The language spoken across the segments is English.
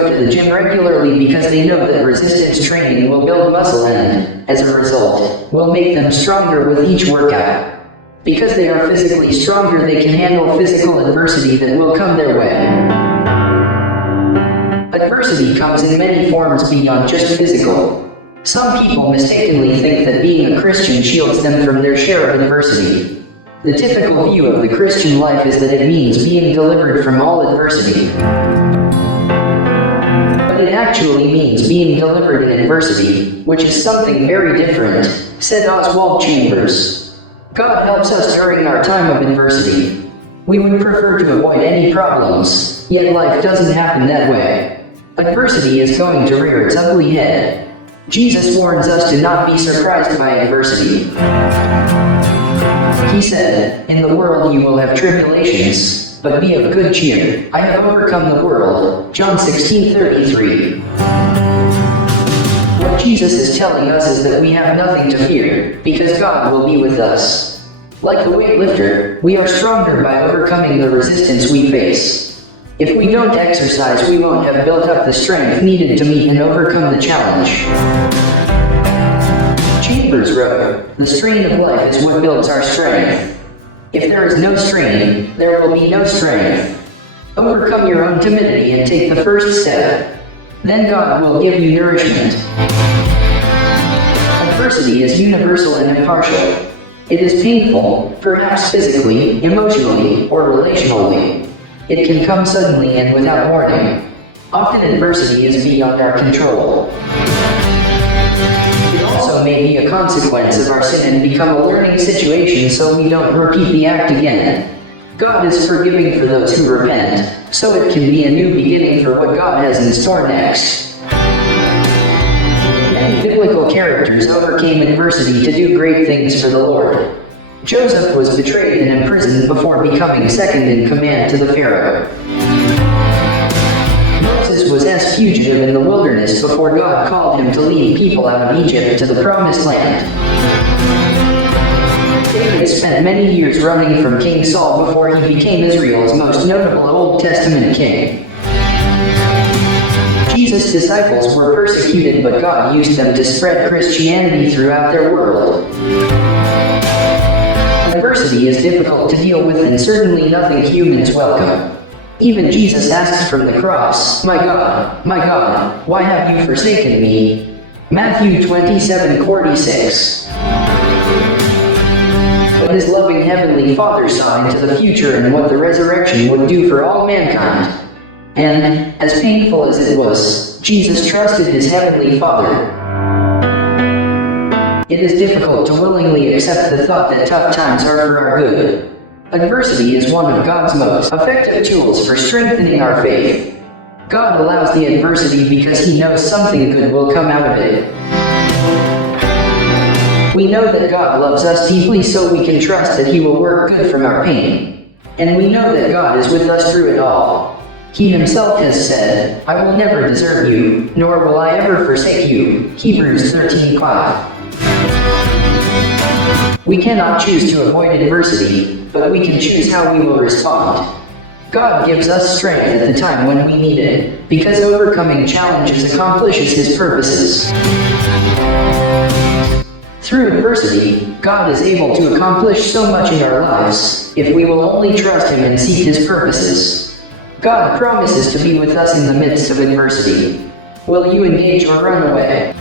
go to the gym regularly because they know that resistance training will build muscle and, as a result, will make them stronger with each workout. Because they are physically stronger, they can handle physical adversity that will come their way. Adversity comes in many forms beyond just physical. Some people mistakenly think that being a Christian shields them from their share of adversity. The typical view of the Christian life is that it means being delivered from all adversity. But it actually means being delivered in adversity, which is something very different, said Oswald Chambers. God helps us during our time of adversity. We would prefer to avoid any problems, yet life doesn't happen that way. Adversity is going to rear its ugly head. Jesus warns us to not be surprised by adversity. He said, "In the world you will have tribulations, but be of good cheer. I have overcome the world." John 16:33. What Jesus is telling us is that we have nothing to fear, because God will be with us. Like the weightlifter, we are stronger by overcoming the resistance we face. If we don't exercise, we won't have built up the strength needed to meet and overcome the challenge. Chambers wrote, "The strain of life is what builds our strength. If there is no strain, there will be no strength. Overcome your own timidity and take the first step. Then God will give you nourishment." Adversity is universal and impartial. It is painful, perhaps physically, emotionally, or relationally. It can come suddenly and without warning. Often adversity is beyond our control. It also may be a consequence of our sin and become a learning situation so we don't repeat the act again. God is forgiving for those who repent, so it can be a new beginning for what God has in store next. Many biblical characters overcame adversity to do great things for the Lord. Joseph was betrayed and imprisoned before becoming second in command to the Pharaoh. Moses was as fugitive in the wilderness before God called him to lead people out of Egypt to the Promised Land. David spent many years running from King Saul before he became Israel's most notable Old Testament king. Jesus' disciples were persecuted, but God used them to spread Christianity throughout their world. Adversity is difficult to deal with and certainly nothing humans welcome. Even Jesus asked from the cross, my God, why have you forsaken me?" Matthew 27:46. But his loving Heavenly Father saw into the future and what the resurrection would do for all mankind. And, as painful as it was, Jesus trusted his Heavenly Father. It is difficult to willingly accept the thought that tough times are for our good. Adversity is one of God's most effective tools for strengthening our faith. God allows the adversity because He knows something good will come out of it. We know that God loves us deeply, so we can trust that He will work good from our pain. And we know that God is with us through it all. He Himself has said, "I will never desert you, nor will I ever forsake you." Hebrews 13:5. We cannot choose to avoid adversity, but we can choose how we will respond. God gives us strength at the time when we need it, because overcoming challenges accomplishes His purposes. Through adversity, God is able to accomplish so much in our lives, if we will only trust Him and seek His purposes. God promises to be with us in the midst of adversity. Will you engage or run away?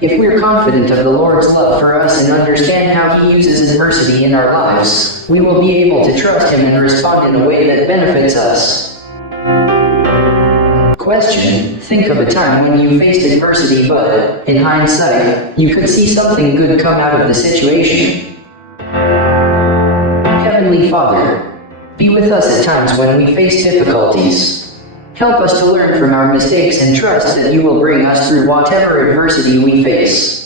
If we're confident of the Lord's love for us and understand how He uses adversity in our lives, we will be able to trust Him and respond in a way that benefits us. Question: think of a time when you faced adversity but, in hindsight, you could see something good come out of the situation. Heavenly Father, be with us at times when we face difficulties. Help us to learn from our mistakes and trust that You will bring us through whatever adversity we face.